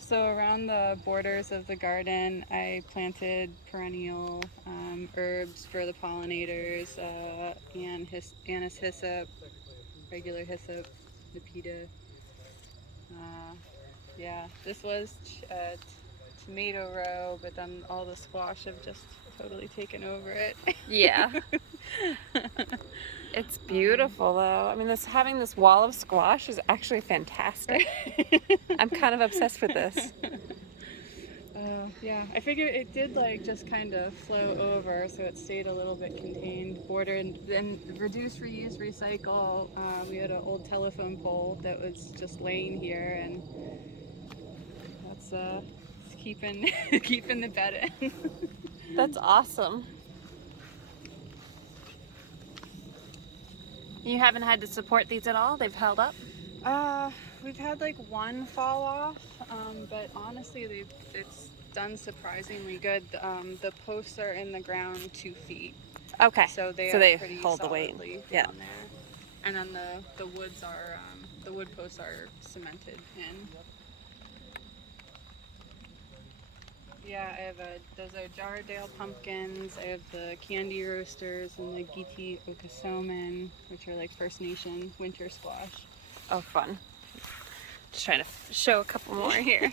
So around the borders of the garden, I planted perennial herbs for the pollinators, anise hyssop, regular hyssop, Nepeta. Uh, yeah, this was tomato row, but then all the squash have just totally taken over it. Yeah. It's beautiful though. I mean, having this wall of squash is actually fantastic. I'm kind of obsessed with this. Yeah, I figured it did like just kind of flow over, so it stayed a little bit contained, bordered, and then reduce, reuse, recycle. We had an old telephone pole that was just laying here, and that's keeping keeping the bed in. That's awesome. You haven't had to support these at all? They've held up? Uh, we've had like one fall off, but honestly, it's done surprisingly good. The posts are in the ground 2 feet, Okay. so they So are they pretty hold the weight. solidly Yeah. down there. And then the woods are the wood posts are cemented in. Yeah, I have those are Jardale pumpkins. I have the candy roasters and the Giti okasomen, which are like First Nation winter squash. Oh, fun. Just trying to show a couple more here.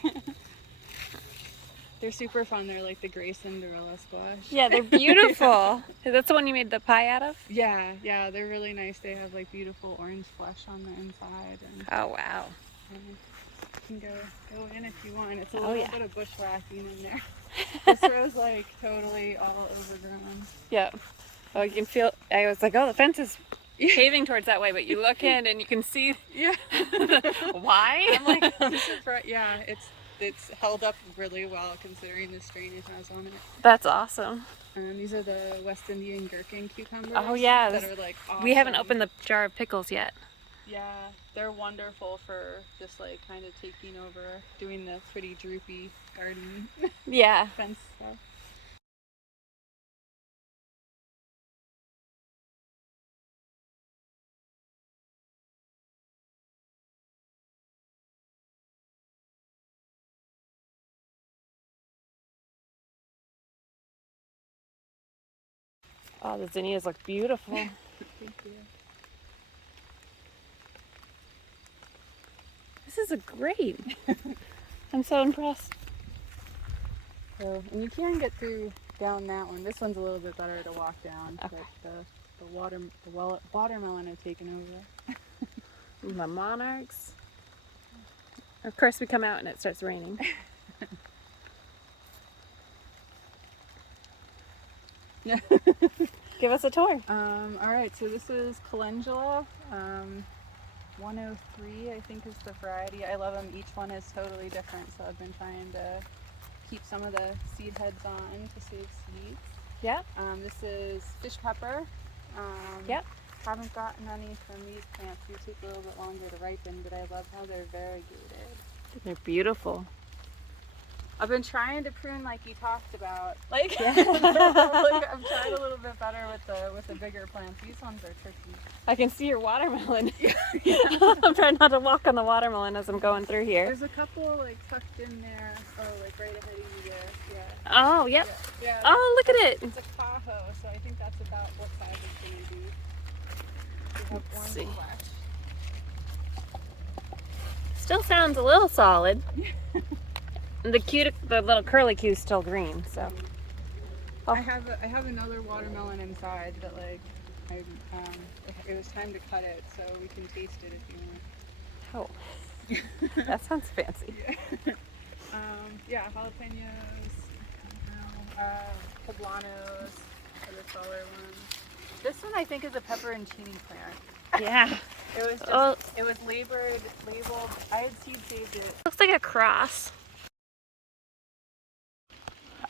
They're super fun. They're like the gray Cinderella squash. Yeah, they're beautiful. That's the one you made the pie out of? Yeah, they're really nice. They have like beautiful orange flesh on the inside, and Oh, wow. you can go in if you want. It's a Oh, little yeah. bit of bushwhacking in there. This row's like totally all overgrown. Yeah. Oh, you can feel, I was like, oh, the fence is paving towards that way, but you look in and you can see. Yeah. Why? I'm surprised. Yeah, it's held up really well considering the strain it has on it. That's awesome. These are the West Indian Gherkin cucumbers. Oh, yeah. That are like awesome. We haven't opened the jar of pickles yet. Yeah, they're wonderful for just like kind of taking over, doing the pretty droopy garden Yeah. fence stuff. Oh, the zinnias look beautiful. Thank you. This is great. I'm so impressed. So, and you can get through down that one. This one's a little bit better to walk down. Okay. But the watermelon has taken over. The monarchs. Of course, we come out and it starts raining. Yeah. Give us a tour. All right, so this is calendula. 103, I think, is the variety. I love them. Each one is totally different, so I've been trying to keep some of the seed heads on to save seeds. Yeah. This is fish pepper. Yep. Haven't gotten any from these plants. They take a little bit longer to ripen, but I love how they're variegated. They're beautiful. I've been trying to prune like you talked about. Like, Yeah. like I've tried a little bit better with the bigger plants. These ones are tricky. I can see your watermelon. Yeah. I'm trying not to walk on the watermelon as I'm going through here. There's a couple like tucked in there. Oh, like right ahead of you there. Yeah. Oh, yep. Yeah. Oh, look at it. It's a cajo, so I think that's about what size it's going to be. We have Let's one see. squash. Still sounds a little solid. The little curly Q is still green, so. Oh. I have another watermelon inside, but like, it was time to cut it, so we can taste it if you want. Oh, that sounds fancy. Yeah, jalapenos, poblanos are the taller ones. This one I think is a pepperoncini plant. Yeah. It was just, Oh. it was labeled. I had seed saved it. Looks like a cross.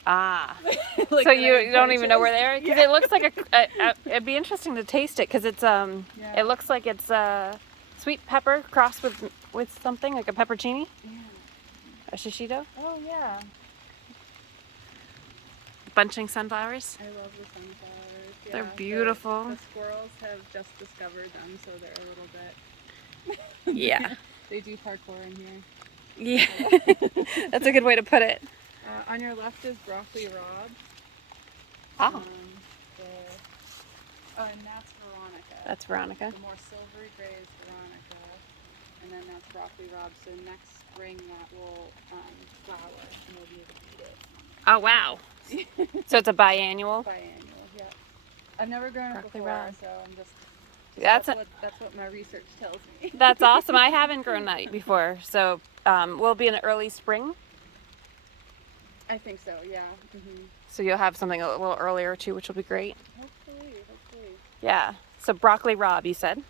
Ah. Like So that you I don't even know where they are? Because Yeah. it looks like it'd be interesting to taste it because it's Yeah. it looks like it's sweet pepper crossed with something like a peppercini, Yeah. a shishito, Oh yeah. bunching sunflowers. I love the sunflowers. Yeah, They're beautiful. The squirrels have just discovered them, so they're a little bit. Yeah. They do parkour in here. Yeah, that's a good way to put it. On your left is broccoli Rob. Oh, And that's Veronica. that's Veronica. The more silvery gray is Veronica, and then that's broccoli Rob. So next spring that will flower, and we'll be able to eat it. Oh, wow. So it's a biannual? Biannual, yeah. I've never grown it Broccoli before, Rob. so I'm just That's that's what my research tells me. That's awesome. I haven't grown that before, so we'll be in the early spring. I think so, yeah. Mm-hmm. So you'll have something a little earlier too, which will be great. Hopefully. Yeah. So broccoli Rob, you said?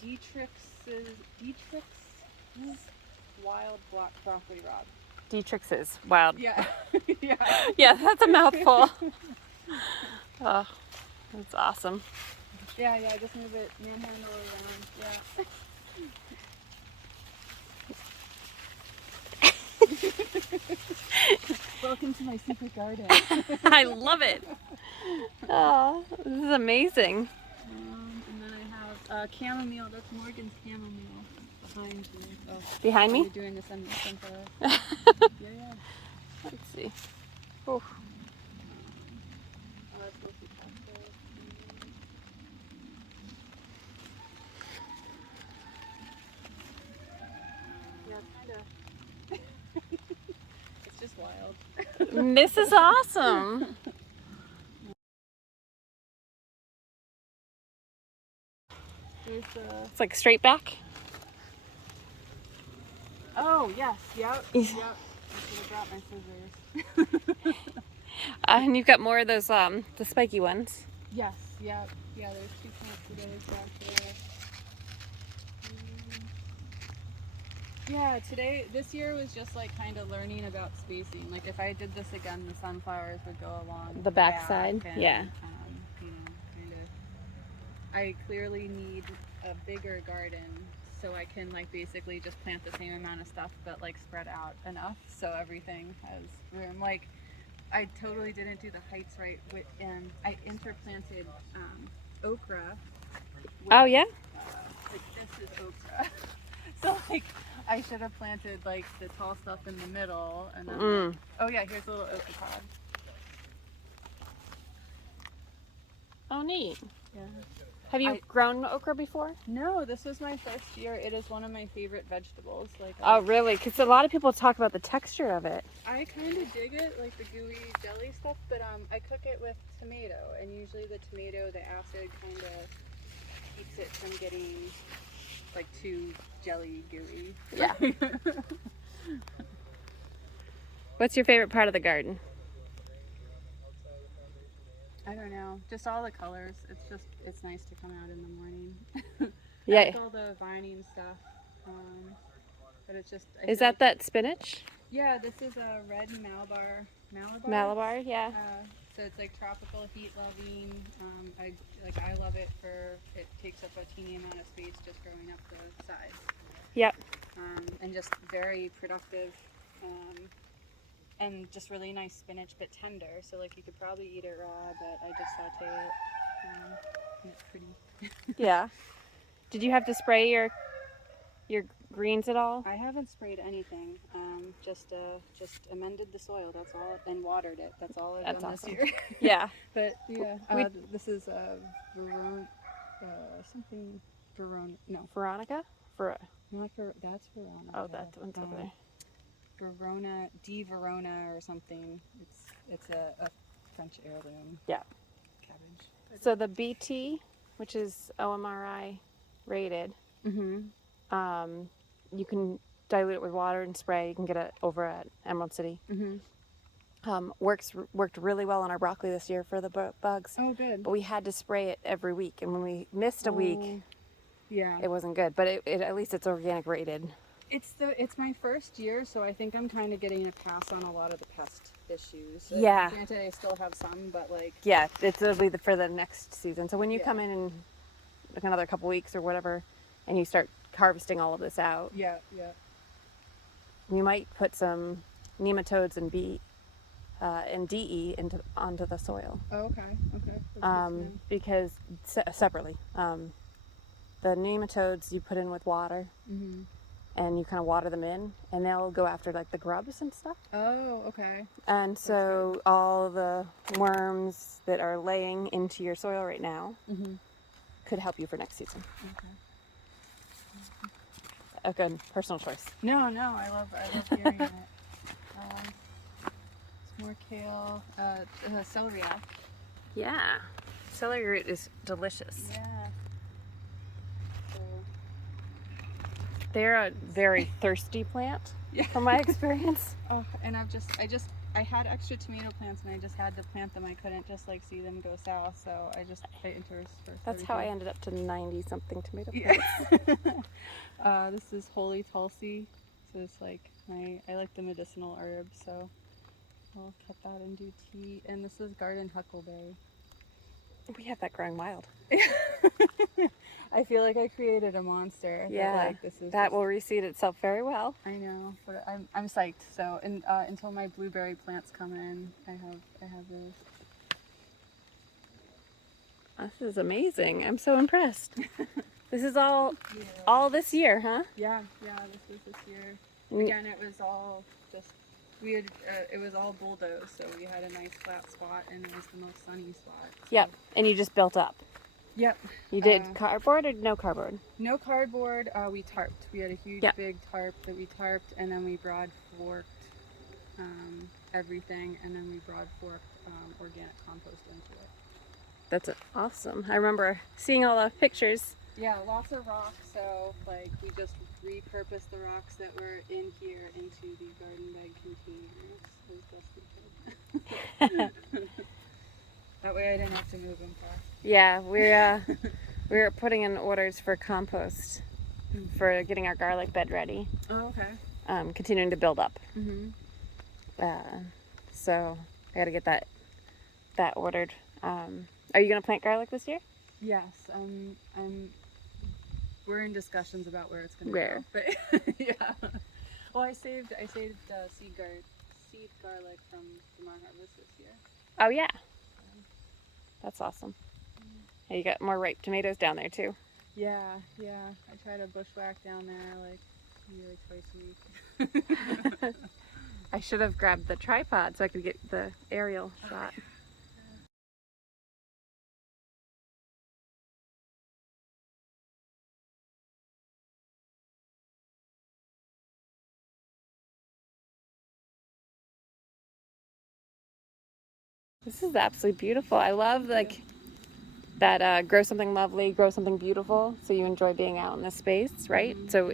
Dietrich's wild broccoli Rob. Dietrich's wild. Yeah. Yeah. Yeah, that's a mouthful. Oh, that's awesome. Yeah, just move it, manhandle around, yeah. Welcome to my secret garden. I love it. Oh, this is amazing. And then I have chamomile. That's Morgan's chamomile behind you. Oh, Behind me? You're doing this on sunflower. Yeah. Let's see. Oh. That's mostly cactus. Yeah, kind of. It's just wild. This is awesome. There's It's like straight back. Oh, yes. Yep. I should have brought my scissors. And you've got more of those the spiky ones. Yes. Yep. Yeah, there's 2 plants today. Yeah, this year was just like kind of learning about spacing. Like if I did this again, the sunflowers would go along The back side, and, yeah. Kind of. I clearly need a bigger garden so I can like basically just plant the same amount of stuff, but like spread out enough so everything has room. Like I totally didn't do the heights right, and I interplanted okra. Oh yeah. Like this is okra. So like I should have planted like the tall stuff in the middle, and then oh yeah, here's a little okra pod. Oh neat. Yeah. Have you grown okra before? No, this was my first year. It is one of my favorite vegetables. Like Oh really? Because a lot of people talk about the texture of it. I kind of dig it, like the gooey jelly stuff, but I cook it with tomato, and usually the tomato, the acid kind of keeps it from getting like too jelly gooey. Yeah. What's your favorite part of the garden? I don't know, just all the colors. It's nice to come out in the morning. Yeah. I like all the vining stuff, but it's just. Is that spinach? Yeah, this is a red Malabar. Malabar, yeah. So it's like tropical, heat loving. I love it for it takes up a teeny amount of space just growing up the sides. Yep. And just very productive. And just really nice spinach, but tender. So like you could probably eat it raw, but I just saute it. And it's pretty. Yeah. Did you have to spray your greens at all? I haven't sprayed anything. Just amended the soil. That's all, and watered it. That's all I've done awesome. this year. Yeah. But yeah, this is Verona, something Verona. No, Veronica? that's Verona. Oh, that one's over there. Verona, Verona or something. It's a French heirloom. Yeah. Cabbage. So the BT, which is OMRI rated, you can dilute it with water and spray. You can get it over at Emerald City. Worked really well on our broccoli this year for the bugs. Oh, good. But we had to spray it every week, and when we missed a week, yeah, it wasn't good. But it at least it's organic rated. It's my first year, so I think I'm kind of getting a pass on a lot of the pest issues. Yeah. Granted, I still have some, but like. Yeah, it'll be for the next season. So when you come in like another couple weeks or whatever, and you start harvesting all of this out. Yeah. You might put some nematodes and DE onto the soil. Oh, okay. Because separately, the nematodes you put in with water, and you kind of water them in, and they'll go after like the grubs and stuff. Oh, okay. And so all the worms that are laying into your soil right now could help you for next season. Okay. A good personal choice. No, I love hearing it. Some more kale, celery. Yeah. Celery root is delicious. Yeah. So, They're a very thirsty plant, from my experience. oh, and I had extra tomato plants and I just had to plant them. I couldn't just like see them go south, so I interspersed. That's how I ended up to 90-something tomato Yeah. plants. This is holy tulsi. So it's like I like the medicinal herbs, so I'll cut that and do tea. And this is garden huckleberry. We have that growing wild. I feel like I created a monster. Yeah, that will reseed itself very well. I know, but I'm psyched. So until my blueberry plants come in, I have this. This is amazing. I'm so impressed. This is all this year, huh? Yeah, this was this year. Again, it was all just it was all bulldozed, so we had a nice flat spot, and it was the most sunny spot. So. Yep, and you just built up. Yep. You did cardboard or no cardboard? No cardboard. We tarped. We had a huge big tarp that we tarped, and then we broad forked everything, and then we broad forked organic compost into it. That's awesome. I remember seeing all the pictures. Yeah, lots of rocks. So like we just repurposed the rocks that were in here into the garden bag containers. That way I didn't have to move them far. Yeah, we're putting in orders for compost for getting our garlic bed ready. Oh, okay. Continuing to build up. Mm-hmm. So I got to get that ordered. Are you gonna plant garlic this year? Yes, we're in discussions about where it's gonna go. But yeah. Well, I saved seed garlic from our harvest this year. Oh yeah. That's awesome. And you got more ripe tomatoes down there too. Yeah. I try to bushwhack down there like maybe twice a week. I should have grabbed the tripod so I could get the aerial shot. This is absolutely beautiful. I love like that grow something lovely, grow something beautiful, so you enjoy being out in this space, right? Mm-hmm. So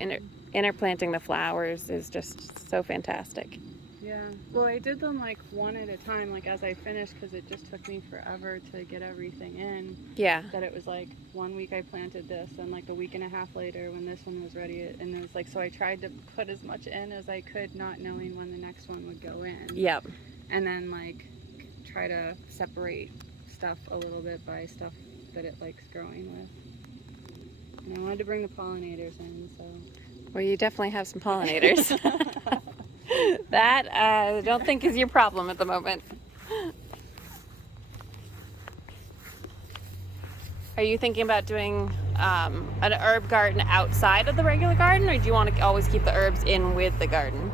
interplanting the flowers is just so fantastic. Yeah. Well, I did them like one at a time, like as I finished, because it just took me forever to get everything in. Yeah. That it was like 1 week I planted this, and like a week and a half later when this one was ready, and it was like, so I tried to put as much in as I could, not knowing when the next one would go in. Yep. And then like try to separate stuff a little bit by stuff that it likes growing with. And I wanted to bring the pollinators in, so. Well, you definitely have some pollinators. That I don't think is your problem at the moment. Are you thinking about doing an herb garden outside of the regular garden, or do you want to always keep the herbs in with the garden?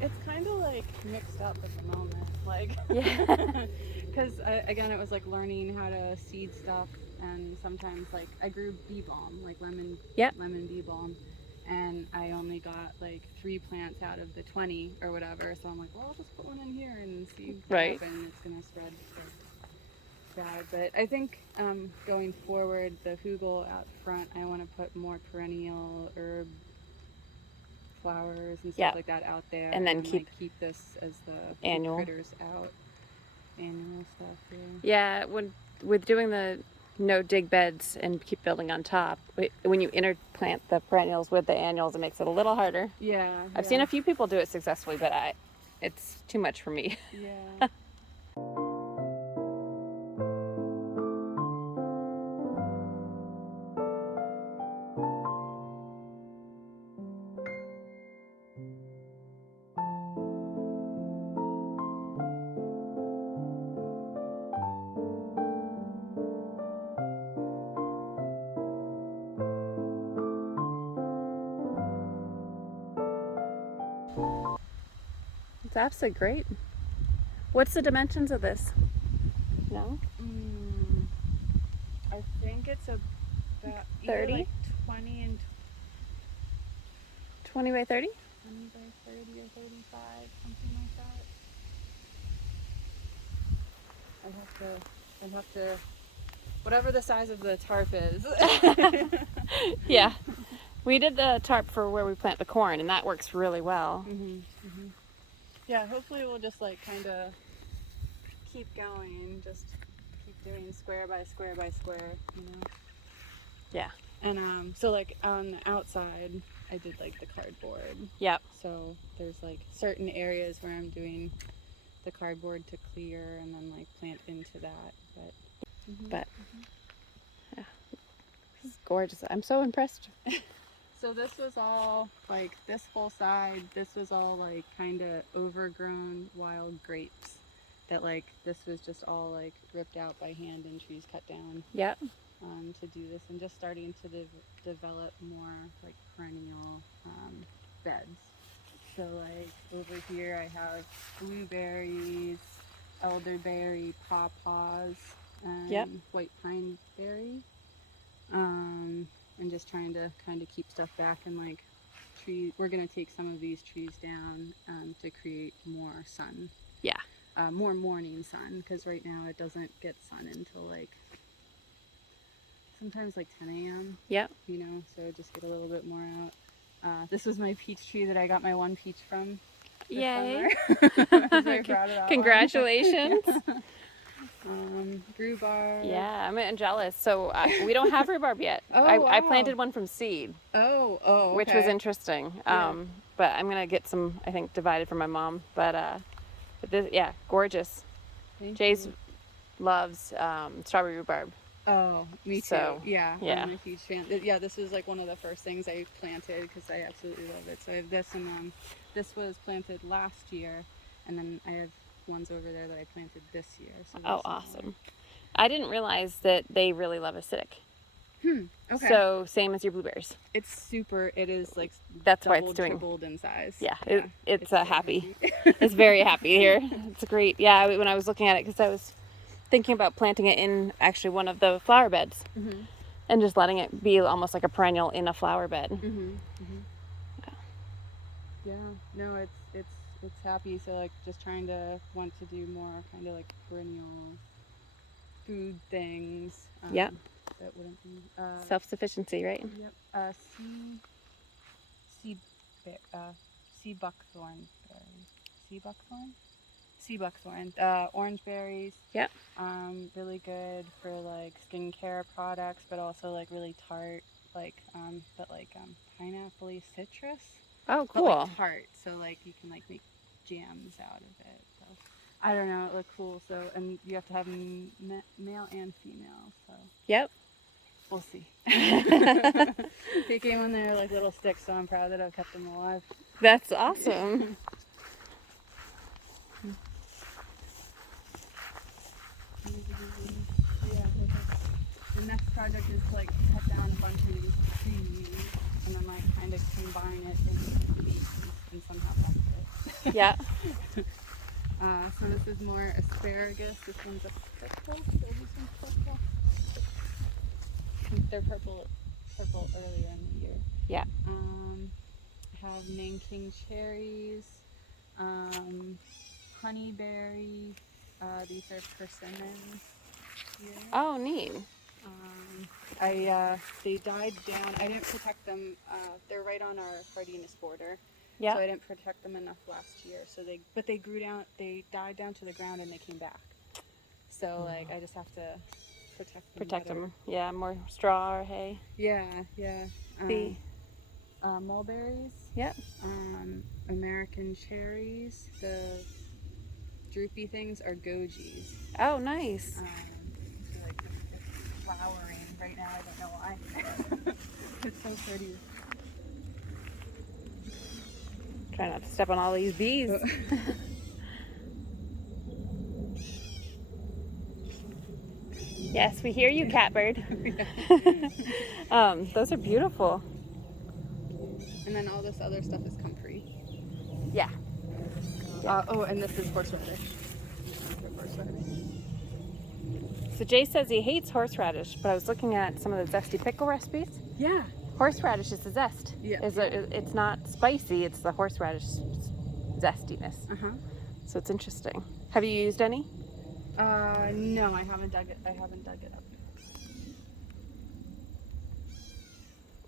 It's kind of like mixed up at the moment, like. Yeah. Because again, it was like learning how to seed stuff, and sometimes like I grew bee balm, like lemon bee balm, and I only got like 3 plants out of the 20 or whatever. So I'm like, well, I'll just put one in here and see what happens. It's gonna spread bad. But I think going forward, the hugel out front, I want to put more perennial herb flowers and stuff like that out there, and then keep this as the annual critters out. Annual stuff. Yeah, with doing the no dig beds and keep building on top, when you interplant the perennials with the annuals, it makes it a little harder. Yeah. I've seen a few people do it successfully, but it's too much for me. Yeah. It's absolutely great. What's the dimensions of this? No? I think it's about 30? like 20 and 20 by 30? 20 by 30 or 35, something like that. I'd have to, whatever the size of the tarp is. Yeah. We did the tarp for where we plant the corn, and that works really well. Yeah, hopefully we'll just like kind of keep going, just keep doing square by square by square, you know? Yeah. And so like on the outside, I did like the cardboard. Yep. So there's like certain areas where I'm doing the cardboard to clear and then like plant into that. But yeah, this is gorgeous. I'm so impressed. So this was all like this whole side. This was all like kind of overgrown wild grapes. That like this was just all like ripped out by hand and trees cut down. Yep. To do this and just starting to develop more like perennial beds. So like over here I have blueberries, elderberry, pawpaws, and white pine berry. And just trying to kind of keep stuff back and like tree. We're gonna take some of these trees down to create more sun. Yeah. More morning sun because right now it doesn't get sun until like sometimes like 10 a.m. Yep. You know, so just get a little bit more out. This was my peach tree that I got my one peach from. Yay. I was very proud of that. Congratulations. Rhubarb. Yeah, I'm jealous. So we don't have rhubarb yet. Oh, I wow. planted one from seed. Okay. Which was interesting. Yeah. But I'm going to get some, I think, divided from my mom. But this, yeah, gorgeous. Thank Jay's you. loves strawberry rhubarb. Oh, me too. So, yeah, yeah. I'm a huge fan. Yeah, this was like one of the first things I planted because I absolutely love it. So I have this, and this was planted last year, and then I have ones over there that I planted this year. So Oh, awesome. I didn't realize that they really love acidic. Okay. So same as your blueberries. It's super. It is like That's why doubled, it's doing. tripled in size. Yeah, Yeah. it's so happy. It's very happy here. It's great. Yeah, when I was looking at it, because I was thinking about planting it in actually one of the flower beds, and just letting it be almost like a perennial in a flower bed. Yeah. No, it's happy. So like just trying to want to do more kind of like perennial food things. Yeah. That wouldn't be Self-sufficiency, right? Yep. Sea buckthorn berry. Sea buckthorn. Orange berries. Yep. Really good for like skincare products, but also like really tart, like pineapple-y citrus. Oh, But cool. like tart, so like you can like make jams out of it. So I don't know, it looked cool. So and you have to have male and female. So Yep. we'll see. They came when they were like little sticks, so I'm proud that I've kept them alive. That's awesome. Yeah, the next project is to like cut down a bunch of these trees and then like kind of combine it into trees and somehow that's it. Yeah. So this is more asparagus. This one's a purple. So this one's purple. They're purple earlier in the year. Yeah. Have Nanking cherries, honeyberry. These are persimmons here. Oh, neat. They died down. I didn't protect them. They're right on our hardiness border. Yeah. So I didn't protect them enough last year. But they grew down. They died down to the ground and they came back. So like I just have to protect them. Yeah, more straw or hay. Yeah. The mulberries. Yep. American cherries. The droopy things are gojis. Oh, nice. Like it's flowering right now. I don't know why. It's so pretty. Try not to step on all these bees. Yes, we hear you, catbird. Those are beautiful. And then all this other stuff is comfrey. Yeah. Oh, and this is horseradish. Horseradish. So Jay says he hates horseradish, but I was looking at some of the zesty pickle recipes. Yeah. Horseradish is the zest. Yeah. It's not spicy, it's the horseradish zestiness. So it's interesting. Have you used any? No, I haven't dug it up.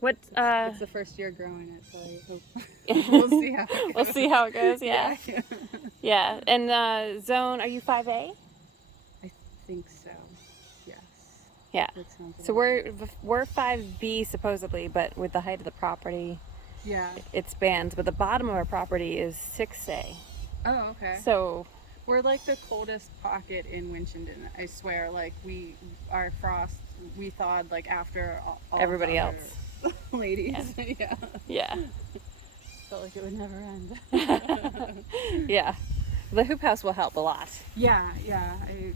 What? It's the first year growing it, so I hope we'll see how it goes. We'll see how it goes. Yeah. Yeah. Yeah. And Zone, are you 5A? I think so. Yes. Yeah. That sounds So right. we're 5B supposedly, but with the height of the property, Yeah. it spans. But the bottom of our property is 6A. Oh, okay. So We're like the coldest pocket in Winchendon. I swear, like our frost, we thawed like after all everybody the else. other ladies. Yeah. Yeah. Felt like it would never end. Yeah. The hoop house will help a lot. Yeah. It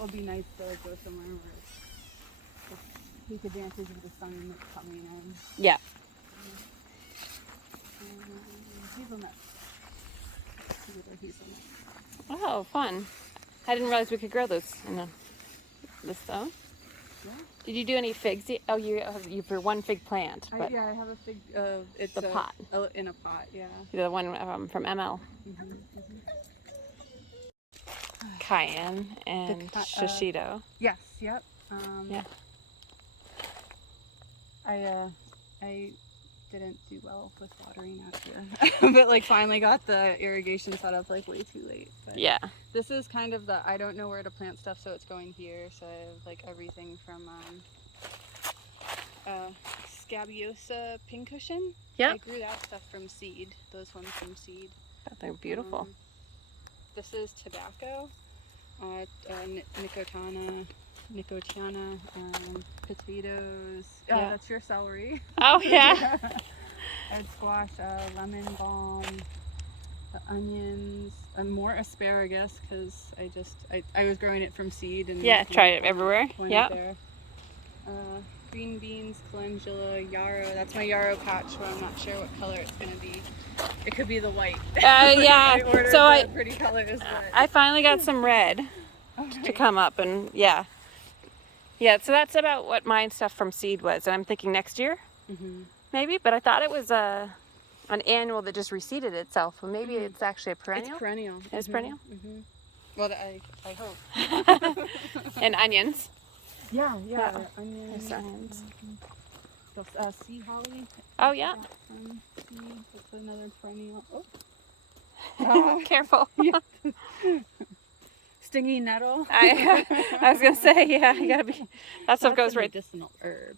would be nice to like go somewhere where we could dance into the sun that's coming in. Yeah. Hazelnuts. Hazelnuts. Oh, fun. I didn't realize we could grow those in this zone. Yeah. Did you do any figs? Oh, you for one fig plant. But I have a fig. It's the pot. In a pot. Yeah. The one from ML. Cayenne and shishito. Yes. Yep. Yeah. I didn't do well with watering out here, but like finally got the irrigation set up like way too late. But Yeah. this is kind of I don't know where to plant stuff, so it's going here. So I have like everything from scabiosa pincushion. Yeah. I grew that stuff from seed. Those ones from seed. They're beautiful. This is tobacco, Nicotiana, potatoes. Yeah. That's your celery. Oh yeah. I had squash, lemon balm, onions, and more asparagus because I was growing it from seed and Yeah. Try it everywhere. Yeah. There. Green beans, calendula, yarrow. That's my yarrow patch, but I'm not sure what color it's gonna be. It could be the white. Yeah. I ordered So the pretty colors. I finally got some red to come up, and yeah. So that's about what my stuff from seed was, and I'm thinking next year, maybe. But I thought it was an annual that just reseeded itself. Well, maybe it's actually a perennial. It's perennial. It's perennial. Well, I hope. And onions. Yeah. There's onions. Sea holly. Oh yeah. That's another perennial. Oh. Careful. Stingy nettle. I was gonna say, yeah, you gotta be. That stuff goes right. Medicinal herb.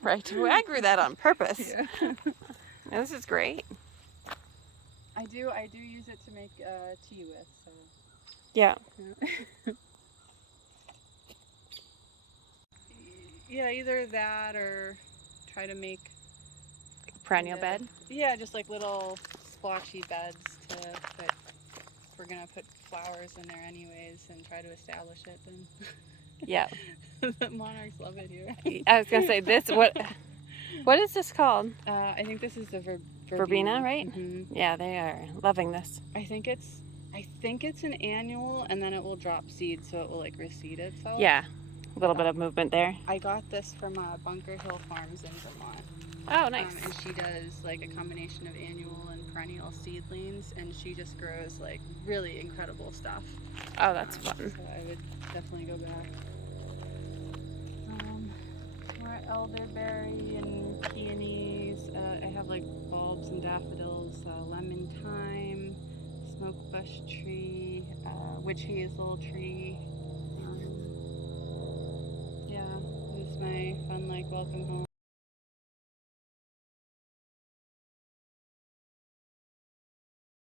Right. Well, I grew that on purpose. Yeah. This is great. I do use it to make tea with. So. Yeah. Yeah, either that or try to make Perennial bed. Yeah, just like little splotchy beds to put. We're gonna put flowers in there anyways and try to establish it. Then. Yeah. The monarchs love it here. I was gonna say this. What is this called? I think this is the verbena, right? Mm-hmm. Yeah, they are loving this. I think it's an annual, and then it will drop seed, so it will like reseed itself. Yeah, a little bit of movement there. I got this from Bunker Hill Farms in Vermont. Oh, nice. And she does like a combination of annual and perennial seedlings, and she just grows like really incredible stuff. Oh, that's fun. So I would definitely go back. More elderberry and peonies. I have like bulbs and daffodils, lemon thyme, smoke bush tree, witch hazel tree. Yeah, this is my fun like welcome home.